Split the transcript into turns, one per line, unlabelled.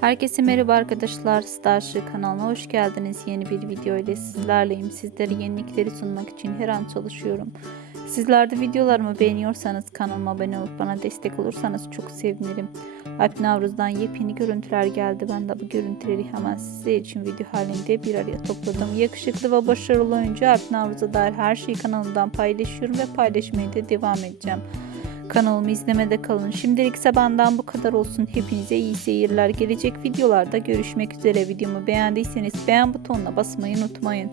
Herkese merhaba arkadaşlar. Starship kanalına hoş geldiniz. Yeni bir video ile sizlerleyim. Sizlere yenilikleri sunmak için her an çalışıyorum. Sizler de videolarımı beğeniyorsanız kanalıma abone olup bana destek olursanız çok sevinirim. Alp Navruz'dan yepyeni görüntüler geldi. Ben de bu görüntüleri hemen sizler için video halinde bir araya topladım. Yakışıklı ve başarılı oyuncu Alp Navruz'a dair her şeyi kanalımdan paylaşıyorum ve paylaşmaya da devam edeceğim. Kanalımı izlemede kalın. Şimdilik benden bu kadar olsun. Hepinize iyi seyirler. Gelecek videolarda görüşmek üzere. Videomu beğendiyseniz beğen butonuna basmayı unutmayın.